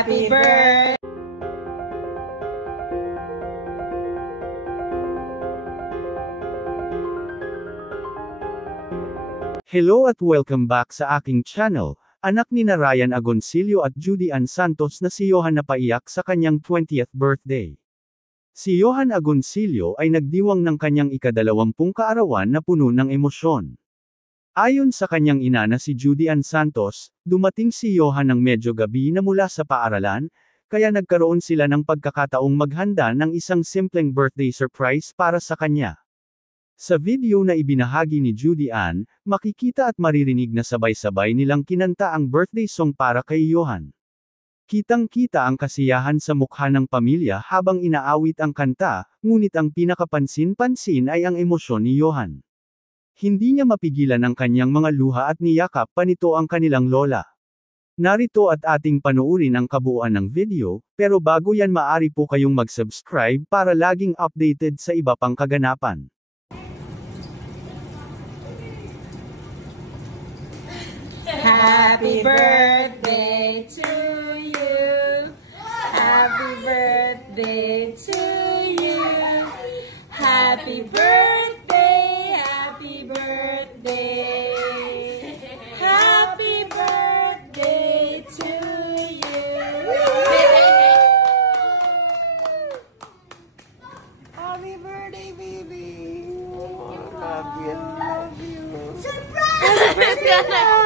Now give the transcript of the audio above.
Happy birthday. Hello at welcome back sa aking channel. Anak ni Ryan Agoncillo at Judy Ann Santos na si Johan napaiyak sa kanyang 20th birthday. Si Johan Agoncillo ay nagdiwang ng kanyang ika-20 kaarawan na puno ng emosyon. Ayon sa kanyang ina na si Judy Ann Santos, dumating si Johan ng medyo gabi na mula sa paaralan, kaya nagkaroon sila ng pagkakataong maghanda ng isang simpleng birthday surprise para sa kanya. Sa video na ibinahagi ni Judy Ann, makikita at maririnig na sabay-sabay nilang kinanta ang birthday song para kay Johan. Kitang-kita ang kasiyahan sa mukha ng pamilya habang inaawit ang kanta, ngunit ang pinakapansin-pansin ay ang emosyon ni Johan. Hindi niya mapigilan ang kanyang mga luha at niyakap pa nito ang kanilang lola. Narito at ating panoorin ang kabuuan ng video, pero bago yan maaari po kayong mag-subscribe para laging updated sa iba pang kaganapan. Happy birthday to you. Happy birthday to you. Happy birthday, happy birthday. Happy birthday to you. Happy birthday, baby. I love you. Surprise!